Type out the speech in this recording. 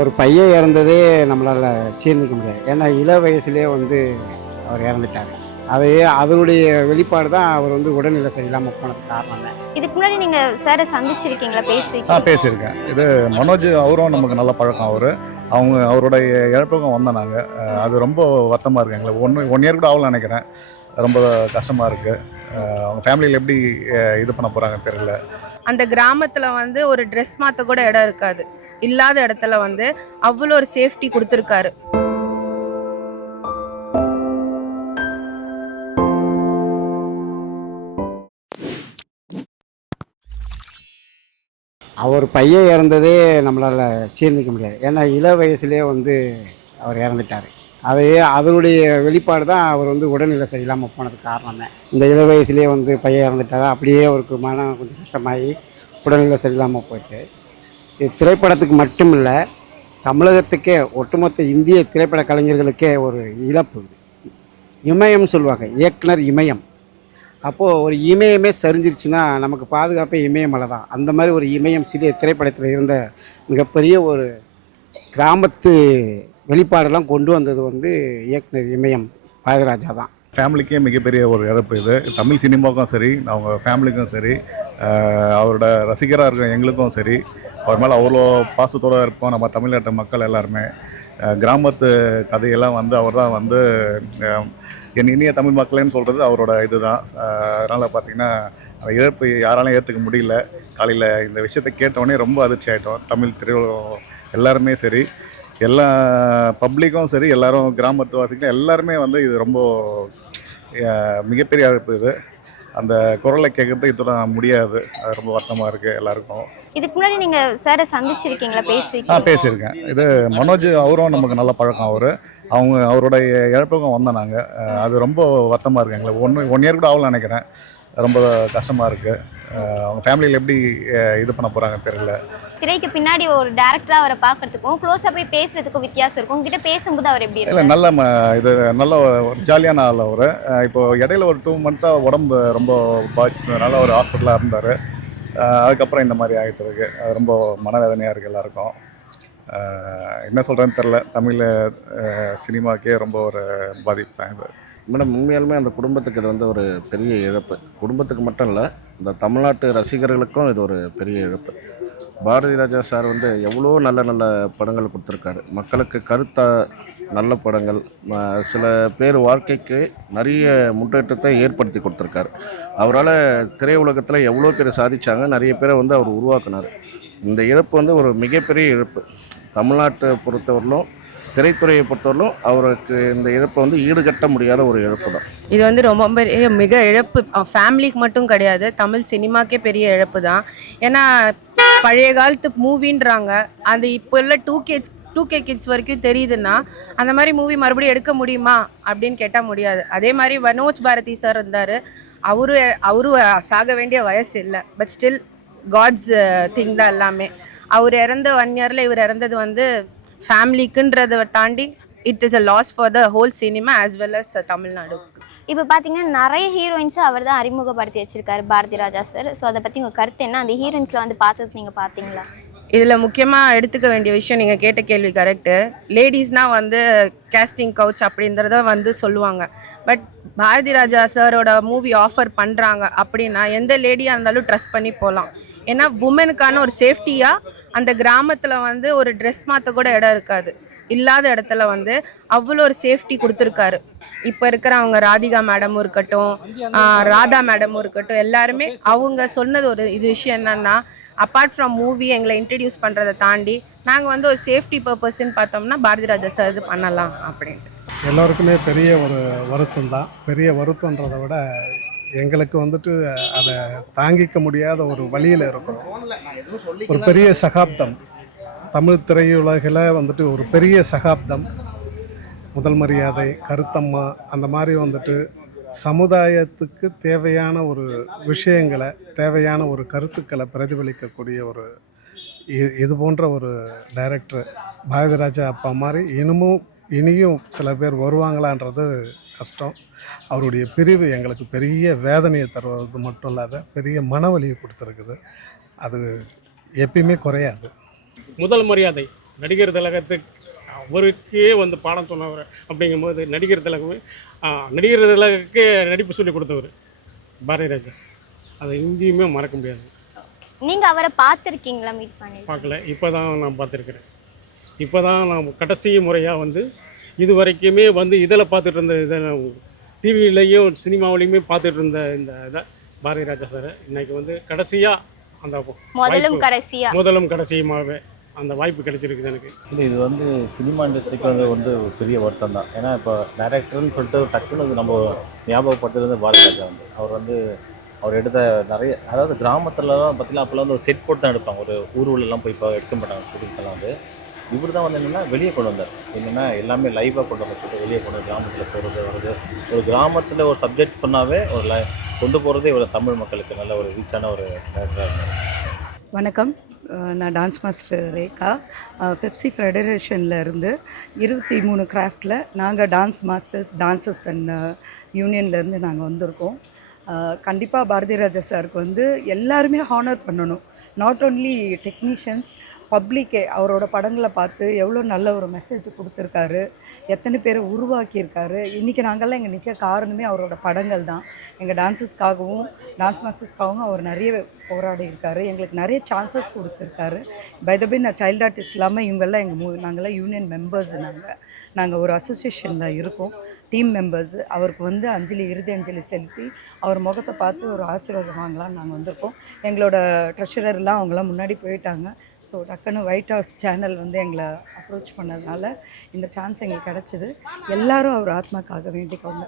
அவர் பையன் இறந்ததே நம்மளால் ஜீர்ணிக்க முடியாது. ஏன்னா இள வயசுலேயே அவர் இறந்துட்டார். அதனுடைய வெளிப்பாடு தான் அவர் உடல்நிலை சரியில்லாமல் போனதுக்கு காரணமே. இதுக்கு முன்னாடி நீங்கள் சாரை சந்திச்சிருக்கீங்களா? பேசியிருக்கேன். இது மனோஜ் அவரும் நமக்கு நல்ல பழக்கம். அவருடைய இழப்புக்கும் வந்தோம் நாங்கள். அது ரொம்ப வருத்தமாக இருக்குது எங்களுக்கு. ஒன் இயர் கூட ஆகல நினைக்கிறேன். ரொம்ப கஷ்டமாக இருக்குது. அவங்க ஃபேமிலியில் எப்படி இது பண்ண போகிறாங்க தெரியல. அந்த கிராமத்தில் ஒரு ட்ரெஸ் மாற்ற கூட இடம் இருக்காது. இல்லாத இடத்துல அவ்வளோ ஒரு சேஃப்டி கொடுத்துருக்காரு. அவர் பையன் இறந்ததே நம்மளால் ஜீர்ணிக்க முடியாது. ஏன்னா இள வயசுலேயே அவர் இறந்துட்டார். அதனுடைய வெளிப்பாடு தான் அவர் உடல்நிலை சரியில்லாமல் போனதுக்கு காரணமே. இந்த இள வயசுலேயே பையன் இறந்துட்டார். அப்படியே அவருக்கு மனம் கொஞ்சம் கஷ்டமாகி உடல்நிலை சரியில்லாமல் போயிட்டு, இது திரைப்படத்துக்கு மட்டும் இல்லை, தமிழகத்துக்கே ஒட்டுமொத்த இந்திய திரைப்பட கலைஞர்களுக்கே ஒரு இழப்பு. இமயம் சொல்லுவாங்க, இயக்குனர் இமயம். அப்போது ஒரு இமயமே சரிஞ்சிருச்சுன்னா நமக்கு பாதுகாப்பே இமயமலை தான். அந்த மாதிரி ஒரு இமயம் சிறிய திரைப்படத்தில் இருந்த மிகப்பெரிய ஒரு கிராமத்து வெளிப்பாடெல்லாம் கொண்டு வந்தது இயக்குனர் இமயம் பாரதிராஜா தான். ஃபேமிலிக்கே மிகப்பெரிய ஒரு இழப்பு இது. தமிழ் சினிமாவுக்கும் சரி, அவங்க ஃபேமிலிக்கும் சரி, அவரோட ரசிகராக இருக்க எங்களுக்கும் சரி, அவர் மேலே அவ்வளோ பாசத்தோடு இருப்போம் நம்ம தமிழ்நாட்டு மக்கள் எல்லாருமே. கிராமத்து கதையெல்லாம் அவர் தான் என் இனிய தமிழ் மக்களேன்னு சொல்கிறது அவரோட இது தான். அதனால் பார்த்திங்கன்னா அந்த இழப்பு யாராலையும் ஏற்றுக்க முடியல. காலையில் இந்த விஷயத்தை கேட்டோடனே ரொம்ப அதிர்ச்சி ஆகிட்டோம். தமிழ் திரையுலகம் எல்லாருமே சரி, எல்லா பப்ளிக்கும் சரி, எல்லோரும் கிராமத்துவாசிகளும் எல்லாருமே இது ரொம்ப மிகப்பெரிய இழப்பு இது. அந்த குரலை கேட்குறது இதோட முடியாது. அது ரொம்ப வருத்தமாக இருக்குது எல்லாருக்கும். இதுக்கு முன்னாடி நீங்கள் சாரை சந்திச்சிருக்கீங்களா? பேசியிருக்கேன். இது மனோஜ் அவரும் நமக்கு நல்ல பழக்கம். அவருடைய இழப்புக்கும் வந்தோம் நாங்கள். அது ரொம்ப வருத்தமாக இருக்குது எங்களுக்கு. ஒன் இயர் கூட ஆகல நினைக்கிறேன். ரொம்ப கஷ்டமாக இருக்குது. அவங்க ஃபேமிலியில் எப்படி இது பண்ண போகிறாங்க தெரியல. திரைக்கு பின்னாடி ஒரு டேரக்டராக அவரை பார்க்கறதுக்கும் க்ளோஸாக போய் பேசுறதுக்கும் வித்தியாசம் இருக்கும். உங்ககிட்ட பேசும்போது அவர் எப்படி இல்லை, நல்ல ஒரு ஜாலியான ஆள் அவர். இப்போது இடையில ஒரு 2 மந்த்தாக உடம்பு ரொம்ப பாதிச்சதுனால அவர் ஹாஸ்பிட்டலாக இருந்தார். அதுக்கப்புறம் இந்த மாதிரி ஆகிட்டு இருக்கு. அது ரொம்ப மனவேதனையாக இருக்குது எல்லாருக்கும். என்ன சொல்கிறேன்னு தெரில. தமிழ் சினிமாக்கே ரொம்ப ஒரு பாதிப்பு தான் இது. மேடம், உண்மையாலுமே அந்த குடும்பத்துக்கு இது ஒரு பெரிய இழப்பு. குடும்பத்துக்கு மட்டும் இல்லை, இந்த தமிழ்நாட்டு ரசிகர்களுக்கும் இது ஒரு பெரிய இழப்பு. பாரதி ராஜா சார் எவ்வளோ நல்ல நல்ல படங்கள் கொடுத்துருக்காரு. மக்களுக்கு நல்ல படங்கள், சில பேர் வாழ்க்கைக்கு நிறைய முன்னேற்றத்தை ஏற்படுத்தி கொடுத்துருக்காரு. அவரால் திரையுலகத்தில் எவ்வளோ பேர் சாதித்தாங்க, நிறைய பேரை அவர் உருவாக்குனார். இந்த இழப்பு ஒரு மிகப்பெரிய இழப்பு. தமிழ்நாட்டை பொறுத்தவரையிலும், திரைத்துறையை பொறுத்தவரையிலும் அவருக்கு இந்த இழப்பு ஈடுகட்ட முடியாத ஒரு இழப்பு தான். இது ரொம்ப மிக இழப்பு. ஃபேமிலிக்கு மட்டும் கிடையாது, தமிழ் சினிமாக்கே பெரிய இழப்பு தான். ஏன்னா பழைய காலத்து மூவின்றாங்க, அது இப்போ இல்லை 2K கிட்ஸ் வரைக்கும் தெரியுதுன்னா அந்த மாதிரி மூவி மறுபடியும் எடுக்க முடியுமா அப்படின்னு கேட்டால் முடியாது. அதே மாதிரி மனோஜ் பாரதி சார் இருந்தார். அவரு சாக வேண்டிய வயசு இல்லை, பட் ஸ்டில் காட்ஸ் திங் தான் எல்லாமே. அவர் இறந்த 1 இயரில் இவர் இறந்தது ஃபேமிலிக்குன்றதை தாண்டி it is a loss for the whole cinema as well as Tamil Nadu. இப்போ பார்த்தீங்கன்னா நிறைய ஹீரோயின்ஸை அவர் தான் அறிமுகப்படுத்தி வச்சிருக்காரு பாரதி ராஜா சார். ஸோ அதை பற்றி உங்கள் கருத்து என்ன? அந்த ஹீரோயின்ஸில் பார்த்தது நீங்கள் பார்த்தீங்களா? இதில் முக்கியமாக எடுத்துக்க வேண்டிய விஷயம், நீங்கள் கேட்ட கேள்வி கரெக்டு. லேடிஸ்னால் கேஸ்டிங் கவுச் அப்படின்றத சொல்லுவாங்க. பட் பாரதி ராஜா சாரோட மூவி ஆஃபர் பண்ணுறாங்க அப்படின்னா எந்த லேடியாக இருந்தாலும் ட்ரஸ்ட் பண்ணி போகலாம். ஏன்னா உமனுக்கான ஒரு சேஃப்டியாக அந்த கிராமத்தில் ஒரு ட்ரெஸ் மாற்ற கூட இடம் இருக்காது. இல்லாத இடத்துல அவ்வளோ ஒரு சேஃப்டி கொடுத்துருக்காரு. இப்போ இருக்கிற அவங்க ராதிகா மேடமும் இருக்கட்டும், ராதா மேடமும் இருக்கட்டும், எல்லாருமே அவங்க சொன்னது ஒரு விஷயம் என்னன்னா, அப்பார்ட் ஃப்ரம் மூவி எங்களை இன்ட்ரடியூஸ் பண்ணுறதை தாண்டி நாங்கள் ஒரு சேஃப்டி பர்பஸ்ன்னு பார்த்தோம்னா பாரதி ராஜா சார் இது பண்ணலாம் அப்படின்ட்டு. எல்லோருக்குமே பெரிய ஒரு வருத்தம் தான். பெரிய வருத்தன்றதை விட எங்களுக்கு அதை தாங்கிக்க முடியாத ஒரு வழியில் இருக்கிறோம். ஒரு பெரிய சகாப்தம், தமிழ் திரையுலகில் ஒரு பெரிய சகாப்தம். முதல் மரியாதை, கருத்தம்மா, அந்த மாதிரி சமுதாயத்துக்கு தேவையான ஒரு விஷயங்களை, தேவையான ஒரு கருத்துக்களை பிரதிபலிக்கக்கூடிய ஒரு இது போன்ற ஒரு டைரக்டர் பாரதி ராஜா அப்பா மாதிரி இனியும் சில பேர் வருவாங்களான்றது கஷ்டம். அவருடைய பிரிவு எங்களுக்கு பெரிய வேதனையை தருவது மட்டும் இல்லாத பெரிய மனவலியை கொடுத்துருக்குது. அது எப்பயுமே குறையாது. முதல் மரியாதை நடிகர் திலகத்துக்கு அவருக்கே வந்து பாடம் சொன்னவர் அப்படிங்கும்போது நடிகர் திலகுக்கு நடிப்பு சொல்லி கொடுத்தவர் பாரதி ராஜா சார். அதை இங்கேயுமே மறக்க முடியாது. நீங்க அவரை பார்த்துருக்கீங்களா, மீட் பண்ணி? பார்க்கல, இப்போ தான் நான் பார்த்துருக்குறேன். இப்போ தான் நான் கடைசி முறையாக வந்து இது வரைக்குமே வந்து இதில் பார்த்துட்டு இருந்த இதை டிவிலையும் சினிமாவிலையுமே பார்த்துட்டு இருந்த இந்த இதை பாரதி ராஜா சார் இன்னைக்கு வந்து கடைசியாக அந்த முதலும் கடைசியுமாகவே அந்த வாய்ப்பு கிடைச்சிருக்குது எனக்கு. இல்லை, இது வந்து சினிமா இண்டஸ்ட்ரிக்கு வந்து ஒரு பெரிய வருத்தம் தான். ஏன்னா இப்போ டைரக்டர்னு சொல்லிட்டு டக்குன்னு அது நம்ம ஞாபகப்படுத்துறது வந்து பாரதி ராஜா அவர் எடுத்த நிறைய, அதாவது கிராமத்துலலாம் பார்த்தீங்கன்னா அப்போல்லாம் வந்து ஒரு செட் போட்டு தான் எடுப்பாங்க. ஒரு ஊர்வலெல்லாம் போய் இப்போ எடுக்க மாட்டாங்க ஷூட்டிங்ஸ் எல்லாம் வந்து. இவர் தான் வந்து என்னென்னா வெளியே கொண்டு வந்தார். என்னென்னா எல்லாமே லைவாக கொண்டு வர சொல்லிட்டு வெளியே கொண்டு கிராமத்தில் போகிறது வருது. ஒரு கிராமத்தில் ஒரு சப்ஜெக்ட் சொன்னாவே கொண்டு போகிறதே ஒரு தமிழ் மக்களுக்கு நல்ல ஒரு ரீச்சான ஒரு டேரக்டராக இருந்தார். வணக்கம், நான் டான்ஸ் மாஸ்டர் ரேகா. பெப்சி ஃபெடரேஷனில் இருந்து 23 கிராஃப்டில் நாங்கள் டான்ஸ் மாஸ்டர்ஸ் டான்சர்ஸ் அண்ட் யூனியன்லேருந்து நாங்கள் வந்திருக்கோம். கண்டிப்பாக பாரதி ராஜா சாருக்கு வந்து எல்லாருமே ஹானர் பண்ணணும். நாட் ஓன்லி டெக்னீஷியன்ஸ், பப்ளிக்கே அவரோட படங்களை பார்த்து எவ்வளோ நல்ல ஒரு மெசேஜ் கொடுத்துருக்காரு, எத்தனை பேரை உருவாக்கியிருக்காரு. இன்றைக்கி நாங்கள்லாம் இங்கே நிற்க காரணமே அவரோட படங்கள் தான். எங்கள் டான்ஸஸ்க்காகவும் டான்ஸ் மாஸ்டர்ஸ்க்காகவும் அவர் நிறைய போராடி இருக்காரு. எங்களுக்கு நிறைய சான்சஸ் கொடுத்துருக்காரு. பை த பை, நான் சைல்டு ஆர்டிஸ்ட் இல்லாமல் இவங்கெல்லாம் நாங்கள்லாம் யூனியன் மெம்பர்ஸ். நாங்கள் ஒரு அசோசியேஷனில் இருக்கோம், டீம் மெம்பர்ஸ். அவருக்கு வந்து இறுதி அஞ்சலி செலுத்தி அவர் முகத்தை பார்த்து ஒரு ஆசீர்வாதம் வாங்கலாம்னு நாங்கள் வந்திருக்கோம். எங்களோட ட்ரெஷரர்லாம் அவங்களாம் முன்னாடி போயிட்டாங்க. ஸோ டக்குன்னு ஒயிட் ஹவுஸ் சேனல் வந்து எங்களை அப்ரோச் பண்ணதுனால இந்த சான்ஸ் எங்களுக்கு கிடச்சிது. எல்லோரும் அவர் ஆத்மாக்காக வேண்டிக்கோங்க.